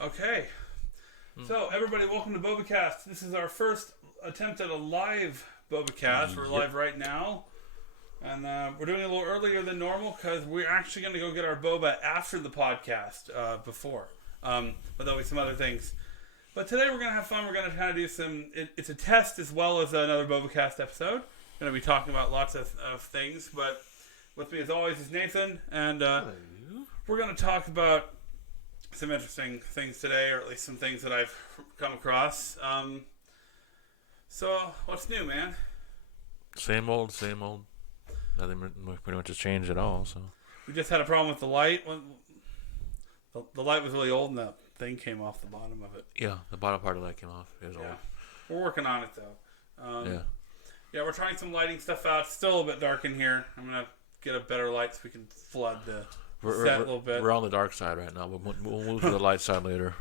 Okay. So, everybody, welcome to Bobacast. This is our first attempt at a live Bobacast. We're live right now. And we're doing it a little earlier than normal because we're actually going to go get our boba after the podcast before. But there'll be some other things. But today we're going to have fun. We're going to kind of do some... It's a test as well as another Bobacast episode. We're going to be talking about lots of things. But with me as always is Nathan. And we're going to talk about some interesting things today, or at least some things that I've come across. So, what's new, man? Same old. Nothing pretty much has changed at all. So We just had a problem with the light. The light was really old, and that thing came off the bottom of it. yeah, the bottom part of the light came off. It was old. We're working on it, though. Yeah, We're trying some lighting stuff out. It's still a bit dark in here. I'm going to get a better light so we can flood the set a little bit. We're on the dark side right now. We'll move to the light side later.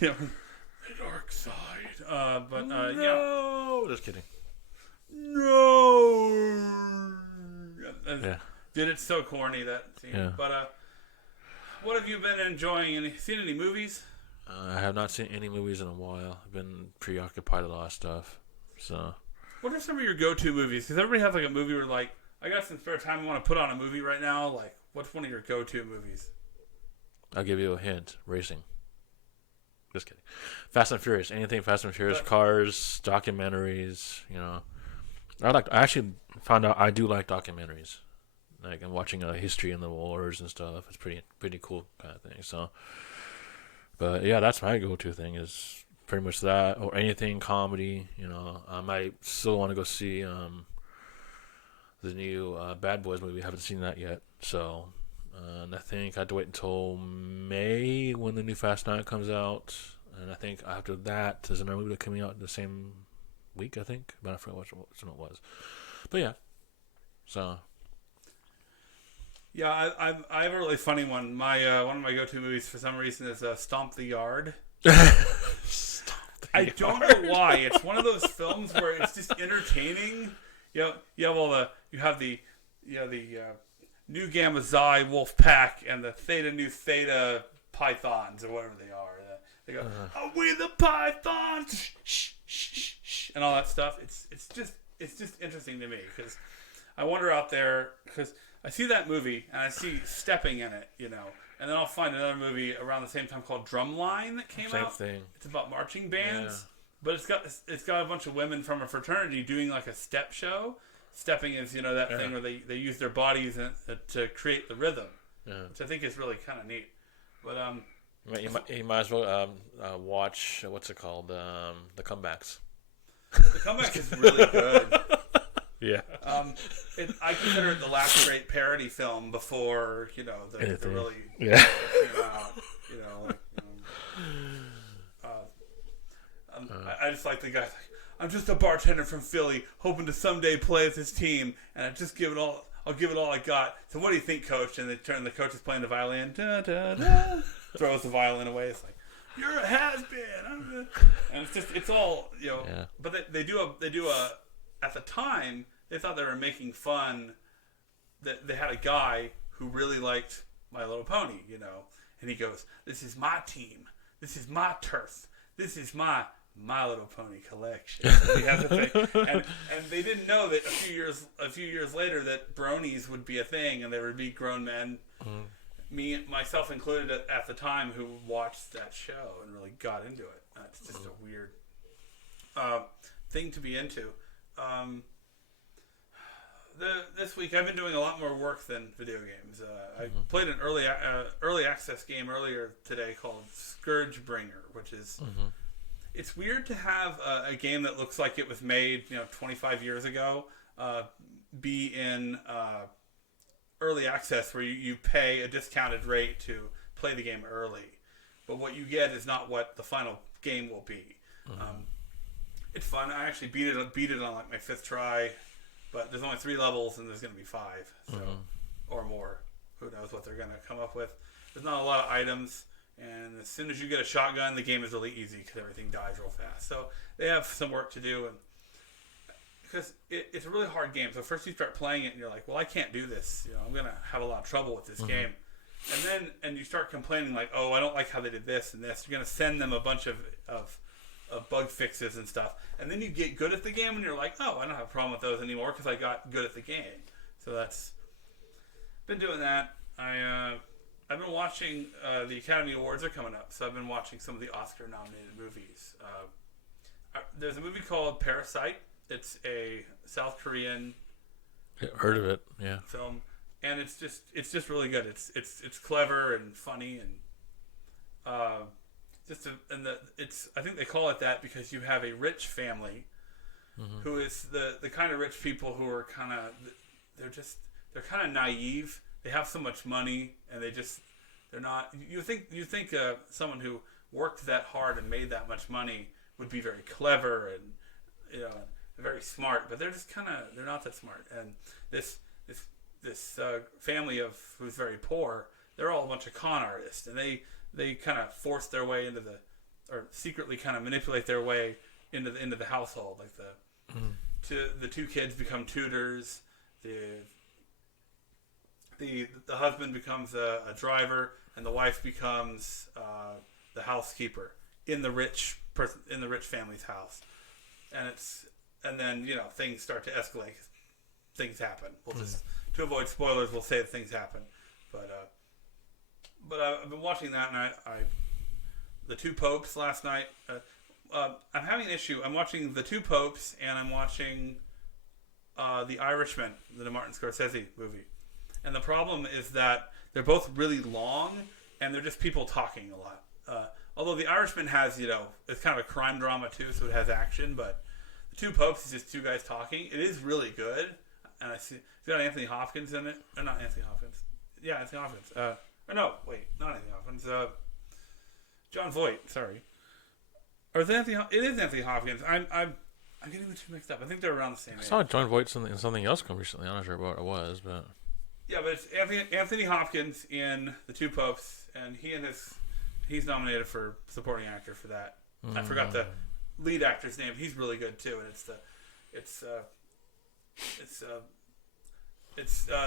Yeah, the dark side. No, just kidding. No. Yeah. Dude, it's so corny, that scene. Yeah. But what have you been enjoying? Seen any movies? I have not seen any movies in a while. I've been preoccupied with a lot of stuff. So. What are some of your go-to movies? Because everybody has like a movie where like, I got some spare time, I want to put on a movie right now. Like, what's one of your go-to movies? I'll give you a hint. Racing. Just kidding. Fast and Furious. Anything Fast and Furious. Cars, documentaries, you know. I actually found out I do like documentaries. Like, I'm watching history in the wars and stuff. It's pretty cool kind of thing. So, but yeah, that's my go-to thing is pretty much that, or anything comedy. You know, I might still want to go see the new Bad Boys movie. I haven't seen that yet. So, and I think I have to wait until May when the new Fast 9 comes out. And I think after that, there's another movie coming out the same week, I think. But I forgot which one it was. But yeah. So. Yeah, I have a really funny one. My one of my go-to movies for some reason is Stomp the Yard. I don't know why. It's one of those films where it's just entertaining. You have the New Gamma Xi Wolf Pack and the Theta Nu Theta Pythons or whatever they are. They go, "Oh, we the Pythons," and all that stuff. It's just interesting to me because I wonder out there because I see that movie and I see stepping in it, you know, and then I'll find another movie around the same time called Drumline that came out. Same thing. It's about marching bands, but it's got a bunch of women from a fraternity doing like a step show. Stepping is, you know, that thing where they use their bodies to create the rhythm, which I think is really kind of neat. But you might as well watch what's it called, The Comebacks. The Comeback is really good. Yeah. I consider it the last great parody film before, you know, the really came out. You know, like, I just like the guy. I'm just a bartender from Philly, hoping to someday play with his team, and I'll give it all I got. So what do you think, Coach? And the coach is playing the violin. Da, da, da, throws the violin away. It's like, you're a has-been. And it's all, you know. Yeah. But they do a. At the time, they thought they were making fun. That they had a guy who really liked My Little Pony, you know, and he goes, "This is my team. This is my turf. This is my Little Pony collection." And they didn't know that a few years later that bronies would be a thing, and there would be grown men, myself included at the time, who watched that show and really got into it. It's just a weird thing to be into. This week I've been doing a lot more work than video games. I played an early access game earlier today called Scourgebringer, which is it's weird to have a game that looks like it was made 25 years ago be in early access where you pay a discounted rate to play the game early, but what you get is not what the final game will be. It's fun. I actually beat it on like my 5th try, but there's only 3 levels and there's going to be 5, so or more. Who knows what they're going to come up with? There's not a lot of items, and as soon as you get a shotgun, the game is really easy because everything dies real fast. So they have some work to do, and because it's a really hard game. So first you start playing it, and you're like, well, I can't do this. I'm going to have a lot of trouble with this game. And you start complaining like, oh, I don't like how they did this and this. You're gonna send them a bunch of bug fixes and stuff, and then you get good at the game, and you're like, oh, I don't have a problem with those anymore because I got good at the game. So that's been doing that. I've been watching the Academy Awards are coming up, so I've been watching some of the Oscar-nominated movies. There's a movie called Parasite. It's a South Korean heard of it, yeah. film, and it's just really good. It's clever and funny and I think they call it that because you have a rich family who is the kind of rich people who are they're kind of naive. They have so much money and they're not. You think someone who worked that hard and made that much money would be very clever and very smart, but they're not that smart. And this family who's very poor, they're all a bunch of con artists, and they kind of force their way or secretly kind of manipulate their way into the household. Like the two kids become tutors. The husband becomes a driver, and the wife becomes the housekeeper in the rich family's house. And then things start to escalate. Things happen. We'll just to avoid spoilers, we'll say that things happen. But I've been watching that, and the Two Popes last night. I'm having an issue. I'm watching the Two Popes, and I'm watching The Irishman, the Martin Scorsese movie. And the problem is that they're both really long, and they're just people talking a lot. Although The Irishman has, it's kind of a crime drama too, so it has action. But The Two Popes is just two guys talking. It is really good, and it's got Anthony Hopkins in it. Or not Anthony Hopkins. Yeah, Anthony Hopkins. No, wait, not Anthony Hopkins. John Voight. Sorry. Or is it Anthony? It is Anthony Hopkins. I'm getting the two mixed up. I think they're around the same age. I saw John Voight in something else come recently. I'm not sure what it was, but yeah, but it's Anthony Hopkins in The Two Popes, and he's nominated for supporting actor for that. I forgot the lead actor's name. He's really good too, and it's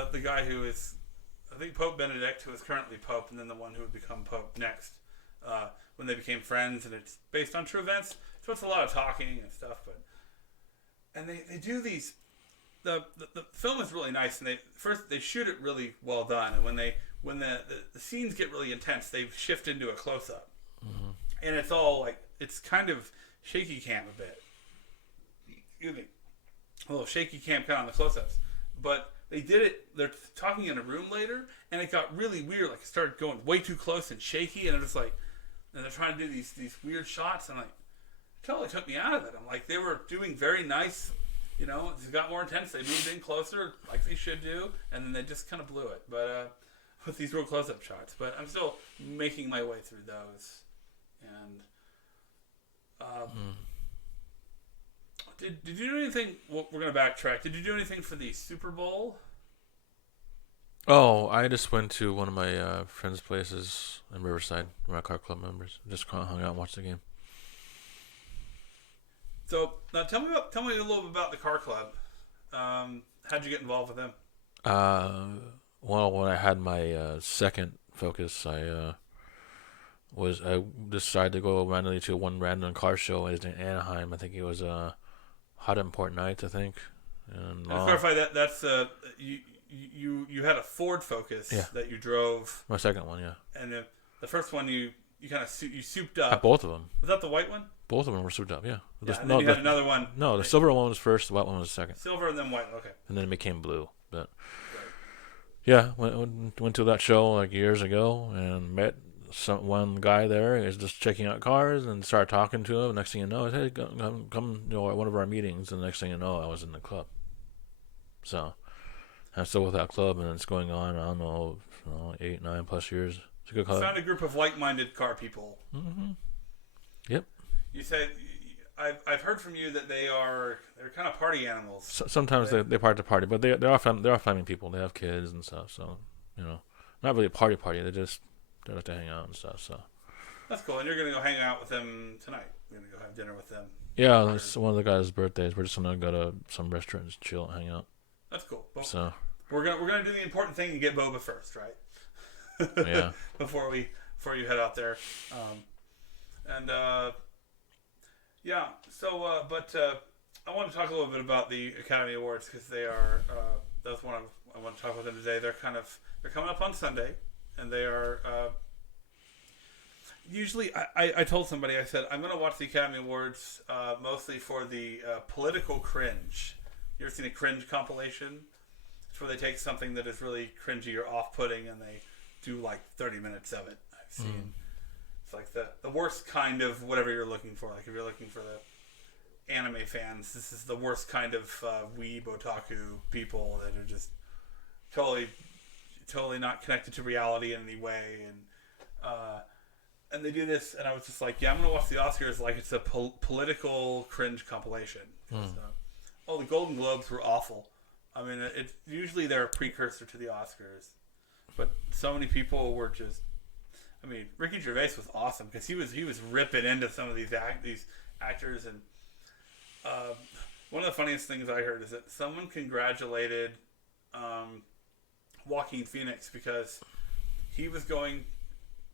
the guy who is, I think, Pope Benedict, who is currently Pope, and then the one who would become Pope next, when they became friends, and it's based on true events. So it's a lot of talking and stuff, and they do these. The film is really nice, and they shoot it really well done, and when the scenes get really intense, they shift into a close up, and it's all like it's kind of shaky cam a bit. Excuse me, a little shaky cam kind of on the close ups, but they did it. They're talking in a room later, and it got really weird. Like it started going way too close and shaky, and and they're trying to do these weird shots, and it totally took me out of it. I'm like, they were doing very nice. It got more intense. They moved in closer, like they should do, and then they just kind of blew it. But with these real close-up shots. But I'm still making my way through those. And did you do anything? Well, we're gonna backtrack. Did you do anything for the Super Bowl? Oh, I just went to one of my friends' places in Riverside, where my car club members just kind of hung out and watched the game. So now tell me a little bit about the car club. How'd you get involved with them? Well, when I had my second focus, I decided to go randomly to one random car show in Anaheim. I think it was Hot Import Nights, I think. And to clarify that's you had a Ford Focus that you drove. My second one, yeah. And the first one you kind of souped up. Both of them. Was that the white one? Both of them were souped up, yeah. And then you had another one. No, the silver one was first, the white one was second. Silver and then white, okay. And then it became blue. But yeah, went to that show like years ago and met one guy there. He was just checking out cars and started talking to him. Next thing you know, I said, hey, come at one of our meetings. And the next thing you know, I was in the club. So I'm still with that club, and it's going on, I don't know, 8, 9+ years. It's a good club. You found a group of like-minded car people. Mm-hmm. Yep. You say, I've heard from you that they're kind of party animals. Sometimes they party, but they are family people. They have kids and stuff, so not really a party. They like to hang out and stuff. So that's cool. And you're gonna go hang out with them tonight. You're gonna go have dinner with them. Yeah, it's one of the guys' birthdays. We're just gonna go to some restaurant and chill and hang out. That's cool. So we're gonna do the important thing and get boba first, right? Yeah. before you head out there. Yeah. So, I want to talk a little bit about the Academy Awards because they are. That's one I want to talk about them today. They're coming up on Sunday, and they are. Usually, I told somebody, I said, I'm going to watch the Academy Awards mostly for the political cringe. You ever seen a cringe compilation? It's where they take something that is really cringy or off-putting and they do like 30 minutes of it. I've seen. It's like the worst kind of whatever you're looking for. Like if you're looking for the anime fans, this is the worst kind of weeb otaku people that are just totally not connected to reality in any way. And they do this, and I was just like, yeah, I'm going to watch the Oscars like it's a political cringe compilation. The Golden Globes were awful. I mean, usually they're a precursor to the Oscars. But so many people were just... I mean, Ricky Gervais was awesome because he was ripping into some of these actors. And one of the funniest things I heard is that someone congratulated Joaquin Phoenix because he was going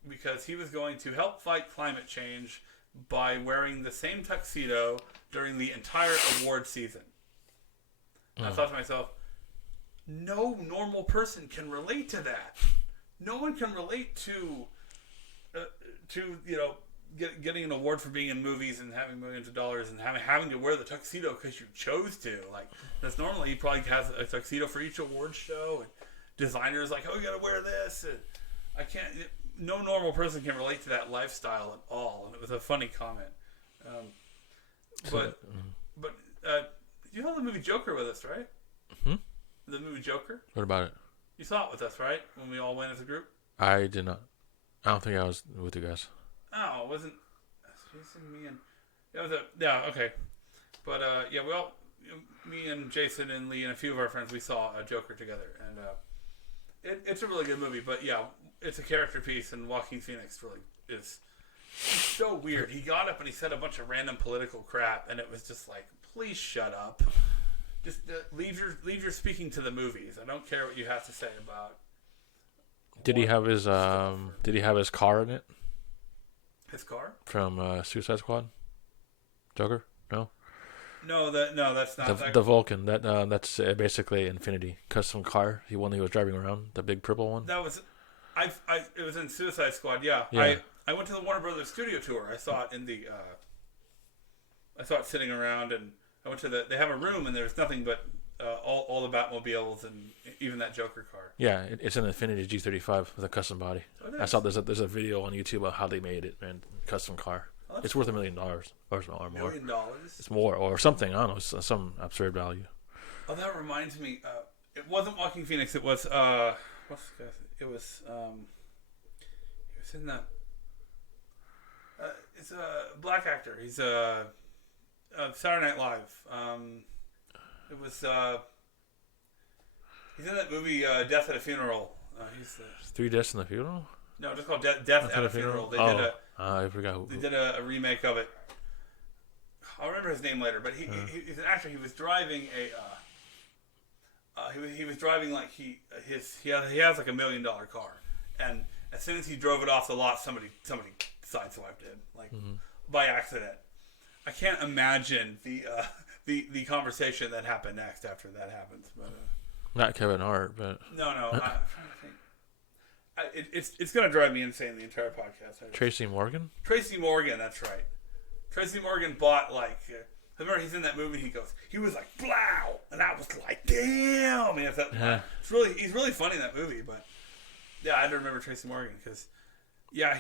to help fight climate change by wearing the same tuxedo during the entire award season. And I thought to myself, no normal person can relate to that. No one can relate to getting an award for being in movies and having millions of dollars and having to wear the tuxedo because you chose to. Like, that's normally he probably has a tuxedo for each award show, and designers like, oh, you got to wear this. And I can't. No normal person can relate to that lifestyle at all, and it was a funny comment. But you saw the movie Joker with us, right? The movie Joker. What about it? You saw it with us, right? When we all went as a group. I did not. I don't think I was with you guys. Oh, it wasn't. Jason, me, and it was okay. But we all, me and Jason and Lee and a few of our friends, we saw Joker together, and it's a really good movie. But yeah, it's a character piece, and Joaquin Phoenix really is so weird. He got up and he said a bunch of random political crap, and it was just like, please shut up. Just leave your speaking to the movies. I don't care what you have to say about. Did he have his car in it? His car? From Suicide Squad? Joker? No? No, that's not the Vulcan. That's basically Infinity custom car. He was driving around, the big purple one. That was it was in Suicide Squad, yeah. I went to the Warner Brothers studio tour. I saw it in the I saw it sitting around, and I went to they have a room and there's nothing but all the Batmobiles and even that Joker car. Yeah, it's an Infiniti G35 with a custom body. Oh, I saw there's a video on YouTube of how they made it, man. Custom car. Oh, it's worth $1 million or more. $1 million? It's more or something. I don't know. It's some absurd value. Oh, that reminds me. It wasn't Joaquin Phoenix. It was It was in that. It's a black actor. He's Saturday Night Live. It was he's in that movie Death at a Funeral. He's Three Deaths in the Funeral. No, just called Death at a Funeral. I forgot who. They did a remake of it. I'll remember his name later, but he's an actor. He was driving he was driving like he has like $1 million car, and as soon as he drove it off the lot, somebody sideswiped him by accident. I can't imagine the conversation that happened next after that happens. But not Kevin Hart, but no. I'm trying to think. It's gonna drive me insane the entire podcast. Tracy Morgan, that's right. Tracy Morgan bought like. I remember he's in that movie. He was like, "Blow," and I was like, "Damn!" He's really funny in that movie. But yeah, I had to remember Tracy Morgan because he had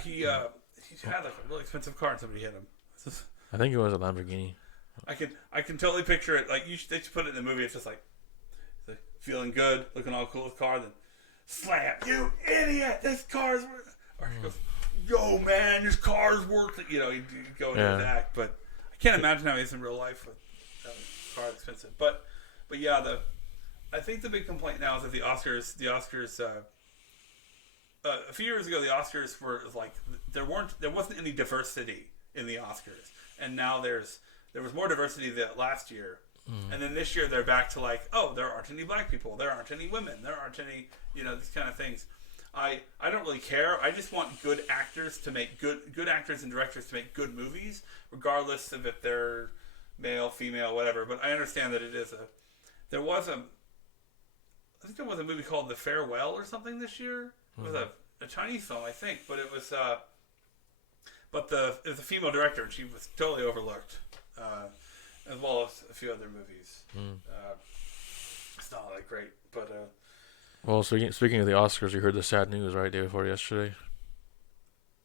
like a really expensive car and somebody hit him. I think it was a Lamborghini. I can totally picture it. Like they should put it in the movie. It's just like feeling good, looking all cool with the car, then slam, you idiot! This car's worth. Or he goes, yo man, this car's worth it. He'd go into his act, but I can't imagine how he is in real life with a car expensive. But yeah, I think the big complaint now is that the Oscars. A few years ago, the Oscars were like there wasn't any diversity in the Oscars, and now there was more diversity that last year, and then this year they're back to like, oh, there aren't any black people, there aren't any women, there aren't any these kind of things. I don't really care. I just want good actors to make good actors and directors to make good movies, regardless of if they're male, female, whatever. But I understand that there was a movie called The Farewell or something this year. It was a Chinese film, I think, but it was it was a female director, and she was totally overlooked, as well as a few other movies. It's not that great, but. Well, speaking of the Oscars, you heard the sad news, right, day before yesterday?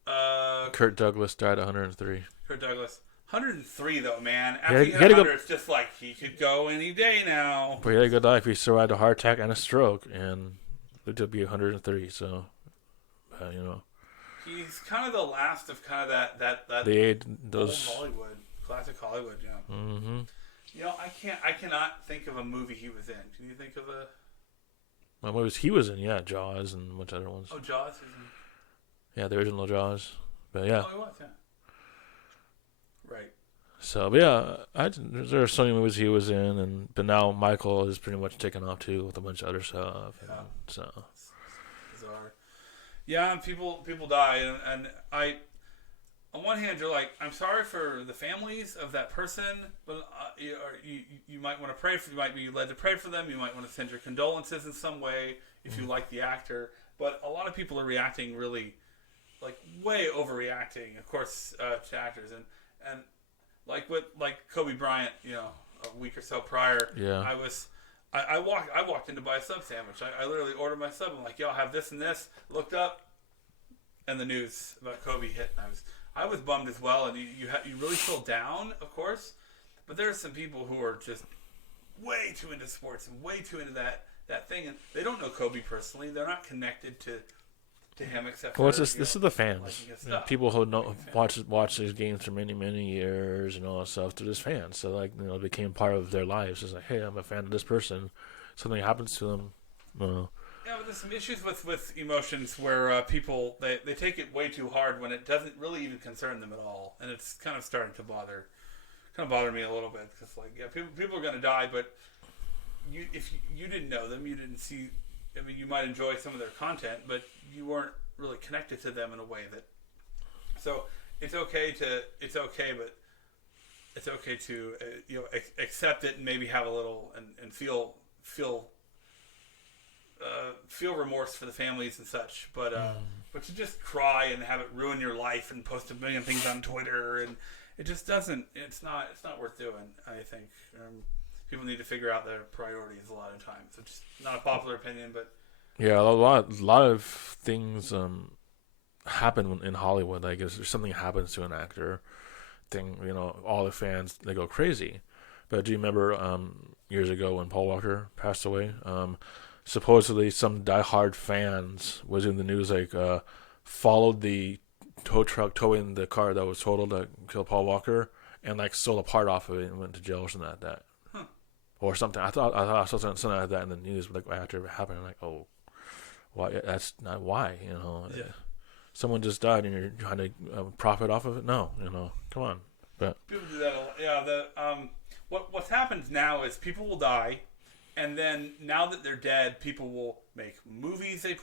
Kurt Douglas died at 103. Kurt Douglas. 103, though, man. After he hit 100, it's just like he could go any day now. But he had a good life. He survived a heart attack and a stroke, and lived to be 103, so, you know. He's kind of the last of kind of that old Hollywood, classic Hollywood, yeah. Mm-hmm. You know, I cannot think of a movie he was in. Can you think of a... What movies he was in? Yeah, Jaws and which other ones? Oh, Jaws. Yeah, the original Jaws. But yeah. Oh, he was, yeah. Right. So, but yeah, there are so many movies he was in, but now Michael is pretty much taken off too with a bunch of other stuff. Yeah. So. It's bizarre. Yeah, and people die, and I. On one hand, you're like, I'm sorry for the families of that person, but you might want to pray for. You might be led to pray for them. You might want to send your condolences in some way if you like the actor. But a lot of people are reacting really, like, way overreacting, of course, to actors, and like Kobe Bryant, you know, a week or so prior. Yeah. I walked in to buy a sub sandwich. I literally ordered my sub. I'm like, yo, I'll have this and this. Looked up, and the news about Kobe hit, and I was bummed as well, and you really feel down, of course, but there's some people who are just way too into sports and way too into that thing, and they don't know Kobe personally. They're not connected to him except for this is the fans. People who watch these games for many years and all that stuff. They're just fans, so like, you know, it became part of their lives. It's like, hey, I'm a fan of this person. Something happens to them. Yeah, but there's some issues with emotions where people they take it way too hard when it doesn't really even concern them at all, and it's kind of starting to bother me a little bit, because like, yeah, people are gonna die, but if you didn't know them, you didn't see. I mean, you might enjoy some of their content, but you weren't really connected to them in a way that. So it's okay, but it's okay to accept it and maybe have a little and feel remorse for the families and such, but to just cry and have it ruin your life and post a million things on Twitter, and it just doesn't. It's not worth doing. I think people need to figure out their priorities a lot of times. It's just not a popular opinion, but yeah, a lot of things happen in Hollywood. Like if something happens to an actor, you know, all the fans, they go crazy. But do you remember years ago when Paul Walker passed away? Supposedly some diehard fans was in the news, like followed the tow truck towing the car that was totaled to kill Paul Walker, and like stole a part off of it and went to jail or something like that. Huh. Or something. I thought I saw something like that in the news, but like after it happened, I'm like, oh, why? That's not why, you know. Yeah. Someone just died and you're trying to profit off of it? No, you know, come on. But people do that a lot. Yeah, what's happened now is people will die, and then now that they're dead, people will make movies they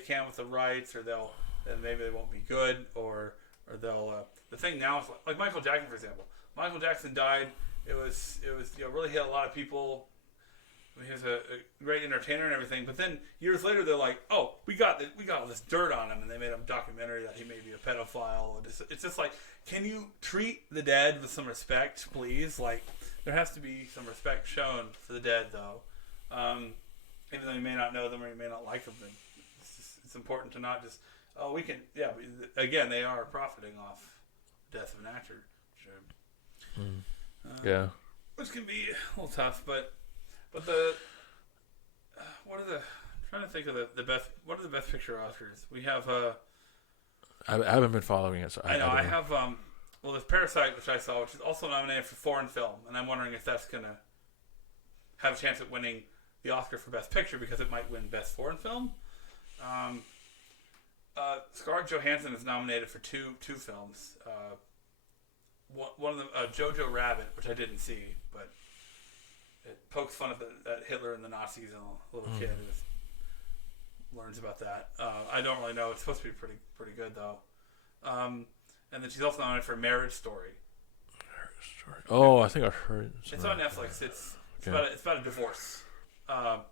can with the rights, or maybe they won't be good, or they'll the thing now is like Michael Jackson, for example. Michael Jackson died. It was really hit a lot of people. I mean, he was a great entertainer and everything, but then years later they're like, oh, we got all this dirt on him, and they made a documentary that he may be a pedophile. It's just like, can you treat the dead with some respect, please? Like, there has to be some respect shown for the dead, though. Even though you may not know them or you may not like them, it's important to not just, oh, we can, yeah. Again, they are profiting off the death of an actor. Sure. Yeah. Which can be a little tough, but I'm trying to think of the best. What are the best picture Oscars? We have. I haven't been following it, so I know. I have. Well, there's Parasite, which I saw, which is also nominated for foreign film, and I'm wondering if that's gonna have a chance at winning the Oscar for Best Picture, because it might win Best Foreign Film. Scarlett Johansson is nominated for two films. One of them, Jojo Rabbit, which I didn't see, but it pokes fun at Hitler and the Nazis and a little kid. It was learns about that. I don't really know. It's supposed to be pretty good though. And then she's also nominated for Marriage Story. Oh, I think I've heard. It's on Netflix. It's about a divorce. I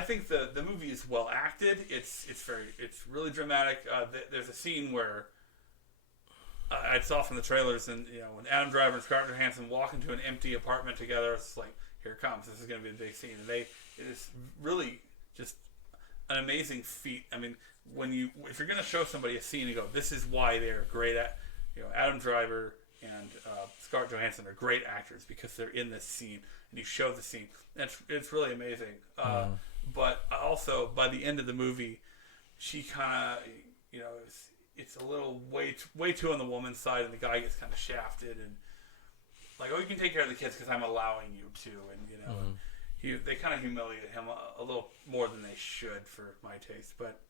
think the movie is well acted. It's really dramatic. There's a scene where I saw from the trailers, and when Adam Driver and Scarlett Johansson walk into an empty apartment together, it's like, here it comes. This is going to be the big scene, and it is really just an amazing feat. I mean, if you're going to show somebody a scene and go, this is why they're great at, Adam Driver and Scarlett Johansson are great actors because they're in this scene, and you show the scene. It's really amazing. But also, by the end of the movie, she kind of, it's a little way too on the woman's side, and the guy gets kind of shafted, and like, oh, you can take care of the kids because I'm allowing you to, and they kind of humiliate him a little more than they should for my taste, but.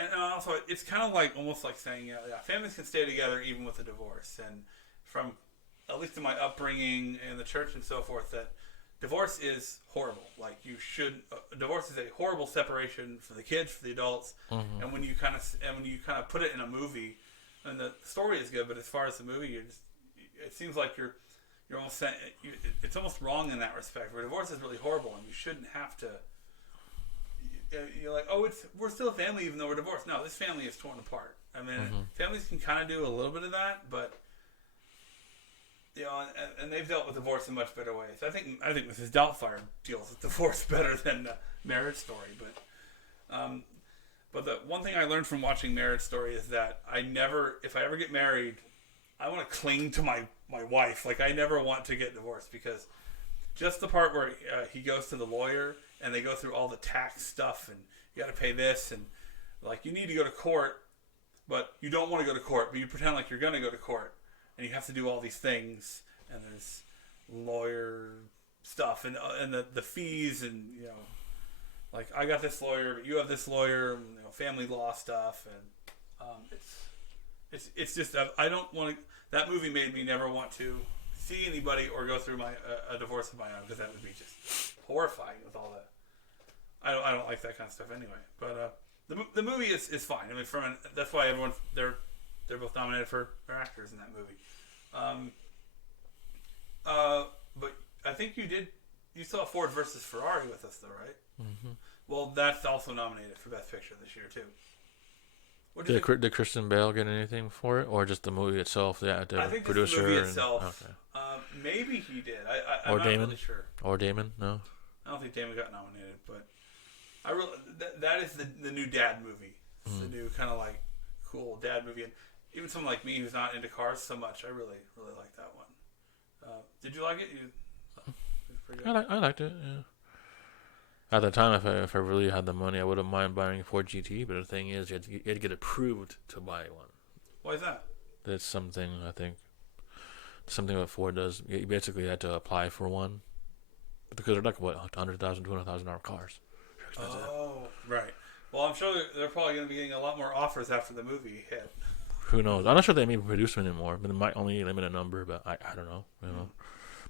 And also, it's kind of like almost like saying, families can stay together even with a divorce. And from at least in my upbringing in the church and so forth, that divorce is horrible. Like divorce is a horrible separation for the kids, for the adults. Mm-hmm. And when you kind of put it in a movie, and the story is good, but as far as the movie, it seems like you're almost it's almost wrong in that respect. Where divorce is really horrible, and you shouldn't have to. You're like, oh, we're still a family even though we're divorced. No, this family is torn apart. I mean, families can kind of do a little bit of that, but and they've dealt with divorce in much better ways. I think Mrs. Doubtfire deals with divorce better than Marriage Story. But the one thing I learned from watching Marriage Story is that if I ever get married, I want to cling to my wife. Like, I never want to get divorced, because just the part where he goes to the lawyer. And they go through all the tax stuff, and you got to pay this, and like, you need to go to court, but you don't want to go to court, but you pretend like you're going to go to court, and you have to do all these things, and there's lawyer stuff, and the fees, and like, I got this lawyer, but you have this lawyer, and, family law stuff, and it's just, I don't want to. That movie made me never want to see anybody or go through a divorce of my own, because that would be just horrifying with all that. I don't like that kind of stuff anyway. But the movie is fine. I mean, that's why they're both nominated for actors in that movie. But I think you saw Ford versus Ferrari with us though, right? Mm-hmm. Well, that's also nominated for Best Picture this year too. Did Kristen Bale get anything for it, or just the movie itself? Yeah, the I think producer. Just the movie itself. Okay. Maybe he did. I'm not really sure. Or Damon? No. I don't think Damon got nominated, but that is the new dad movie. It's the new kind of like cool dad movie, and even someone like me who's not into cars so much, I really like that one. Did you like it? It was pretty good. I liked it. Yeah. At the time, if I really had the money, I wouldn't mind buying a Ford GT. But the thing is, you had to get approved to buy one. Why is that? That's something, I think. Something that Ford does. You basically had to apply for one, because they're like, what, $100,000, $200,000 cars. Oh, right. Well, I'm sure they're probably going to be getting a lot more offers after the movie hit. Who knows? I'm not sure they may produce them anymore, but they might only limit a number. But I don't know.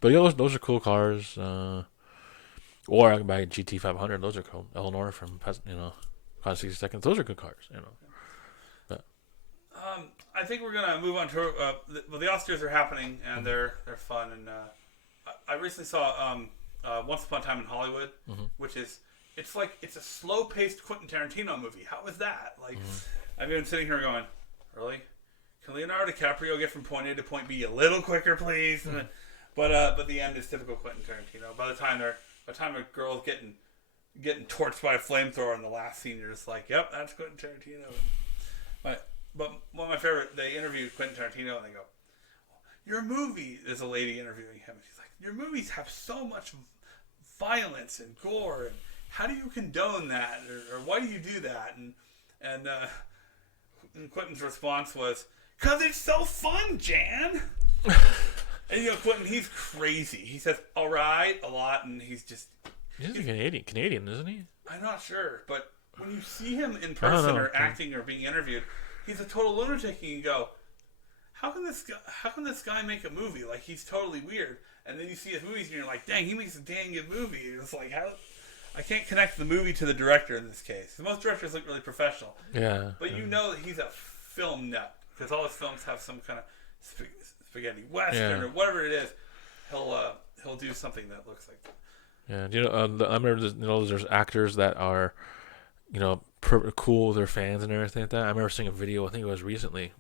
But yeah, those are cool cars. Or I can buy a GT500. Those are cool. Eleanor from Class 60 Seconds. Those are good cars. But I think we're gonna move on to the Oscars are happening, and they're fun. And I recently saw Once Upon a Time in Hollywood, which is it's a slow paced Quentin Tarantino movie. How is that? Like, I've been sitting here going, really? Can Leonardo DiCaprio get from point A to point B a little quicker, please? But the end is typical Quentin Tarantino. By the time a girl's getting torched by a flamethrower in the last scene, you're just like, yep, that's Quentin Tarantino. But one of my favorite, they interviewed Quentin Tarantino, and they go, your movie, there's a lady interviewing him, and she's like, your movies have so much violence and gore, and how do you condone that, or why do you do that? And Quentin's response was, because it's so fun, Jan. And Quentin, he's crazy. He says "all right" a lot, and he's Canadian, isn't he? I'm not sure, but when you see him in person or acting or being interviewed, he's a total lunatic. And you go, how can this guy make a movie? Like, he's totally weird. And then you see his movies, and you're like, dang, he makes a dang good movie. It's like, how? I can't connect the movie to the director in this case. Most directors look really professional. Yeah. But you know that he's a film nut because all his films have some kind of spaghetti western or whatever it is. He'll do something that looks like that. Yeah. Do you know? I remember there's actors that are, cool with their fans and everything like that. I remember seeing a video. I think it was recently.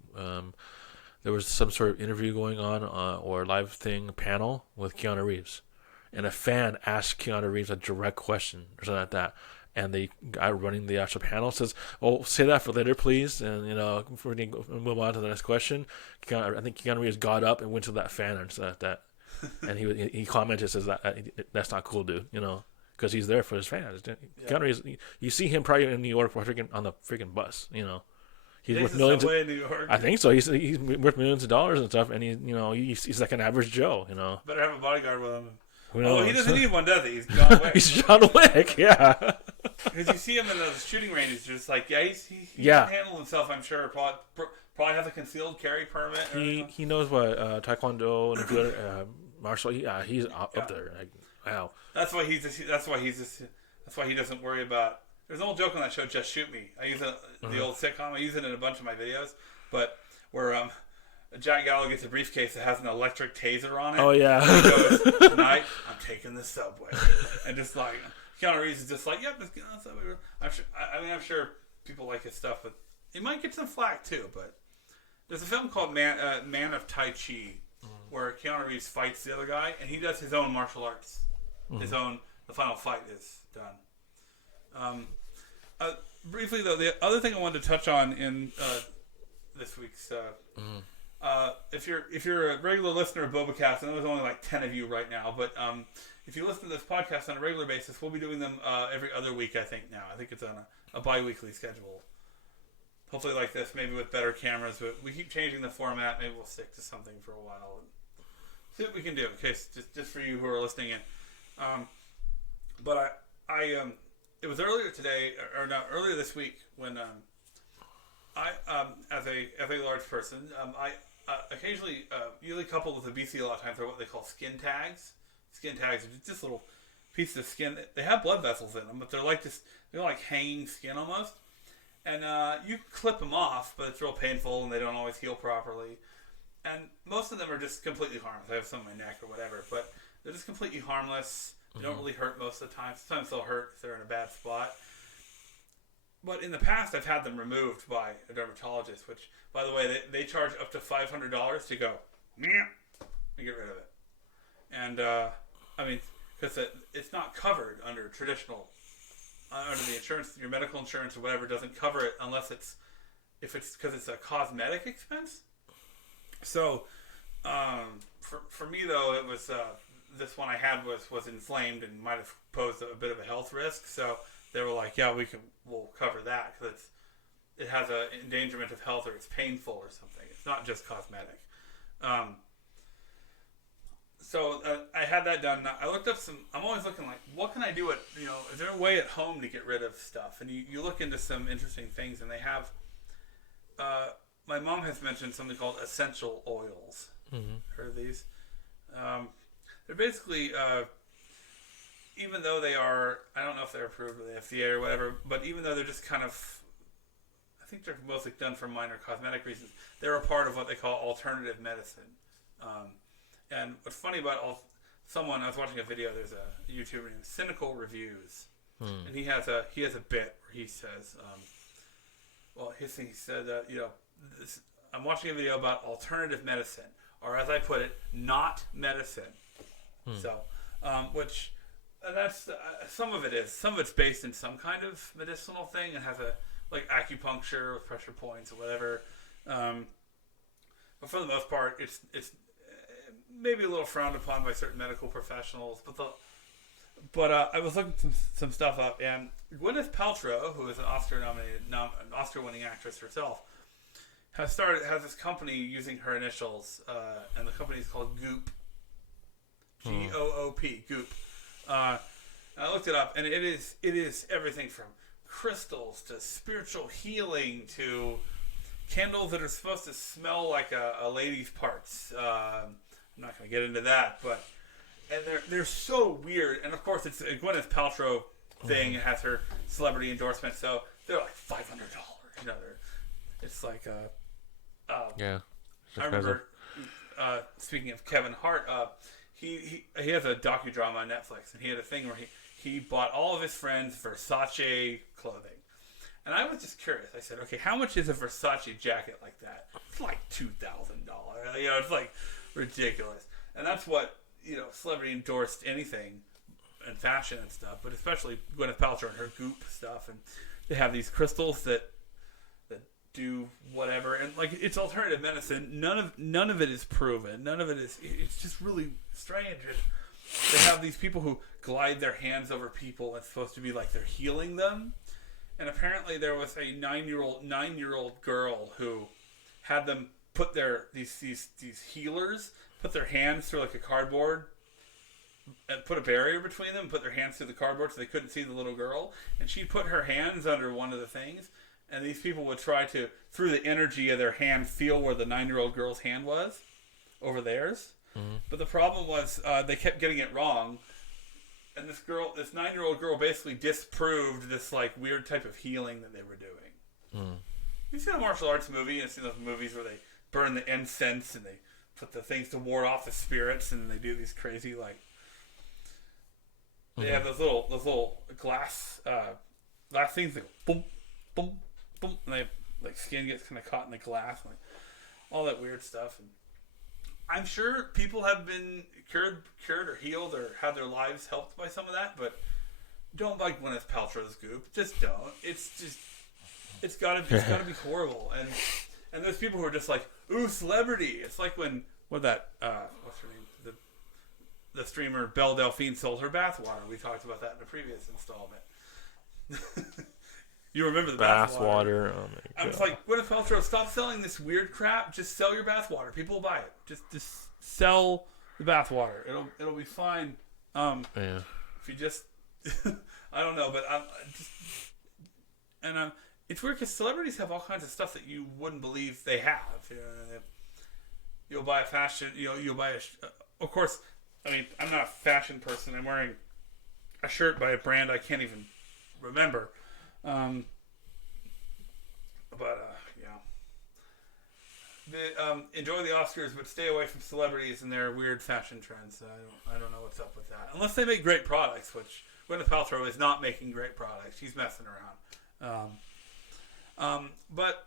There was some sort of interview going on or live panel with Keanu Reeves. And a fan asked Keanu Reeves a direct question or something like that. And the guy running the actual panel says, "Oh, say that for later, please." And, before we move on to the next question, I think Keanu Reeves got up and went to that fan and said that. And he commented, says that's not cool, dude, because he's there for his fans. Yeah. Keanu Reeves, you see him probably in New York on the freaking bus, He's worth millions. In New York. I think so. He's worth millions of dollars and stuff, and he's like an average Joe, Better have a bodyguard with him. Who knows? Oh, he doesn't need one, does he? He's John Wick. He's John Wick, yeah. Because you see him in those shooting ranges, just like, he can handle himself, I'm sure. Probably has a concealed carry permit. He knows what Taekwondo and a few other martial. He's up there. Like, wow. That's why he doesn't worry about. There's an old joke on that show, Just Shoot Me. I use the old sitcom. I use it in a bunch of my videos, but where Jack Gallo gets a briefcase that has an electric taser on it. Oh yeah. And he goes, "Tonight I'm taking the subway," and just like Keanu Reeves is just like, "Yep, let's get on the subway." I'm sure people like his stuff, but he might get some flack too. But there's a film called Man of Tai Chi, where Keanu Reeves fights the other guy, and he does his own martial arts. The final fight is done. Briefly though, the other thing I wanted to touch on in this week's. If you're a regular listener of Bobacast, I know there's only like 10 of you right now, but if you listen to this podcast on a regular basis, we'll be doing them every other week, I think now. I think it's on a bi-weekly schedule. Hopefully like this, maybe with better cameras, but we keep changing the format. Maybe we'll stick to something for a while and see what we can do, in case, just for you who are listening in. But it was earlier today, earlier this week when I, as a large person, I occasionally, usually coupled with the BC a lot of times, are what they call skin tags. Skin tags are just little pieces of skin. They have blood vessels in them, but they're like hanging skin almost. And you clip them off, but it's real painful, and they don't always heal properly. And most of them are just completely harmless. I have some on my neck or whatever, but they're just completely harmless. They don't really hurt most of the time. Sometimes they'll hurt if they're in a bad spot. But in the past, I've had them removed by a dermatologist, which, by the way, they charge up to $500 to go, and get rid of it. And, because it's not covered under traditional, under the insurance, your medical insurance or whatever doesn't cover it unless because it's a cosmetic expense. So, for me, though, it was, this one I had was inflamed and might have posed a bit of a health risk, so they were like, yeah, we'll cover that because it has an endangerment of health or it's painful or something. It's not just cosmetic. So I had that done. I looked up I'm always looking like, what can I do is there a way at home to get rid of stuff? And you look into some interesting things, and they have, my mom has mentioned something called essential oils. Heard of these? They're basically, even though they are, I don't know if they're approved by the FDA or whatever, but even though they're just kind of, I think they're mostly done for minor cosmetic reasons, they're a part of what they call alternative medicine. And what's funny about I was watching a video, there's a YouTuber named Cynical Reviews, and he has a bit where he says, he said, I'm watching a video about alternative medicine, or as I put it, not medicine. So, that's some of it's based in some kind of medicinal thing and has like acupuncture with pressure points or whatever. But for the most part, it's maybe a little frowned upon by certain medical professionals. But I was looking some stuff up, and Gwyneth Paltrow, who is an Oscar-winning actress herself, has this company using her initials, and the company is called Goop. Goop. Goop. I looked it up, and it is everything from crystals to spiritual healing to candles that are supposed to smell like a lady's parts. I'm not going to get into that, and they're so weird. And of course, it's Gwyneth Paltrow thing. It has her celebrity endorsement, so they're like $500. You know, it's like yeah. I remember speaking of Kevin Hart, he has a docudrama on Netflix, and he had a thing where he bought all of his friends Versace clothing. And I was just curious. I said, okay, how much is a Versace jacket like that? It's like $2,000. You know, it's like ridiculous. And that's what, you know, celebrity endorsed anything in fashion and stuff, but especially Gwyneth Paltrow and her Goop stuff. And they have these crystals that do whatever. And like, it's alternative medicine. None of it is proven. None of it is. It's just really strange. They have these people who glide their hands over people. It's supposed to be like they're healing them. And apparently there was a 9-year-old girl who had them put these healers put their hands through like a cardboard and put a barrier between them, put their hands through the cardboard so they couldn't see the little girl. And she put her hands under one of the things, and these people would try to, through the energy of their hand, feel where the 9-year-old girl's hand was over theirs. Mm-hmm. But the problem was they kept getting it wrong. And this 9-year-old girl basically disproved this like weird type of healing that they were doing. Mm. You've seen a martial arts movie, and seen those movies where they burn the incense and they put the things to ward off the spirits, and they do these crazy like. They have those little glass things that go boom, boom, boom, and they like skin gets kind of caught in the glass, and like all that weird stuff. And I'm sure people have been cured or healed or had their lives helped by some of that, but don't buy Gwyneth Paltrow's Goop. Just don't. It's gotta be horrible. And there's people who are just like, ooh, celebrity. It's like when what's her name? The streamer Belle Delphine sold her bathwater. We talked about that in a previous installment. You remember the bathwater? Oh my God. I was like, Gwyneth Paltrow, stop selling this weird crap. Just sell your bathwater. People will buy it. Just sell the bathwater. It'll be fine. If you just, I don't know, but it's weird because celebrities have all kinds of stuff that you wouldn't believe they have. You know, you'll buy a fashion. You'll buy of course. I mean, I'm not a fashion person. I'm wearing a shirt by a brand I can't even remember. Enjoy the Oscars, but stay away from celebrities and their weird fashion trends. I don't know what's up with that. Unless they make great products, which Gwyneth Paltrow is not making great products. She's messing around. But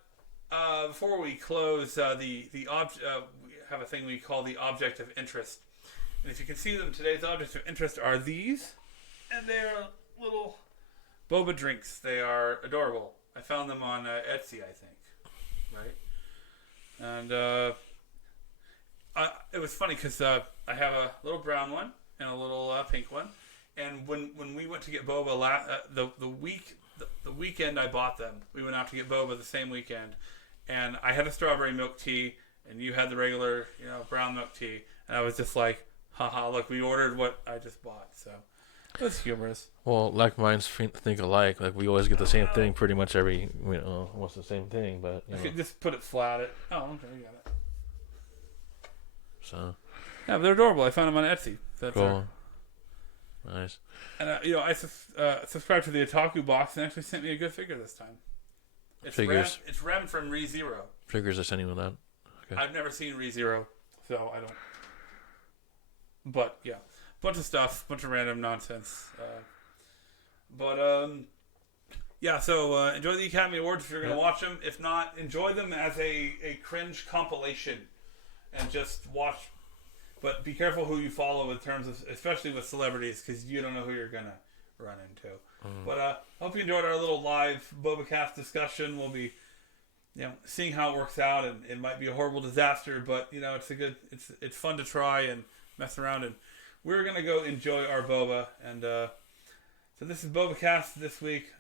before we close, we have a thing we call the object of interest. And if you can see them, today's objects of interest are these, and they are little boba drinks. They are adorable. I found them on Etsy, I think. Right? And it was funny because I have a little brown one and a little pink one. And when we went to get boba the weekend I bought them, we went out to get boba the same weekend, and I had a strawberry milk tea, and you had the regular, brown milk tea, and I was just like, haha, look, we ordered what I just bought. So that's humorous. Well, like minds think alike. Like we always get the same thing pretty much every, almost the same thing. But you could just put it flat. Oh, okay, you got it. So. Yeah, but they're adorable. I found them on Etsy. That's cool. Nice. And I subscribed to the Otaku box and actually sent me a good figure this time. It's Figures. It's Rem from ReZero. Figures are sending with that. Okay. I've never seen ReZero, so I don't. But yeah, bunch of stuff, bunch of random nonsense. So enjoy the Academy Awards if you're going to watch them. If not, enjoy them as a cringe compilation, and just watch. But be careful who you follow in terms of, especially with celebrities, because you don't know who you're going to run into. But hope you enjoyed our little live Bobacast discussion. We'll be, seeing how it works out, and it might be a horrible disaster, but it's fun to try and mess around, and we're gonna go enjoy our boba. And so this is Bobacast this week.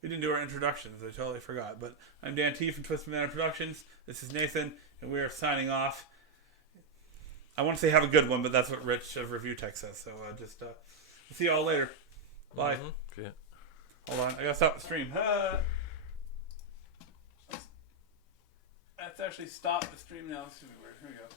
We didn't do our introductions. I totally forgot. But I'm Dan T from Twisted Manor Productions. This is Nathan, and we are signing off. I want to say have a good one, but that's what Rich of Review Tech says. So see y'all later. Bye. Mm-hmm. Yeah. Hold on, I gotta stop the stream. Let's actually stop the stream now. This is weird. Here we go.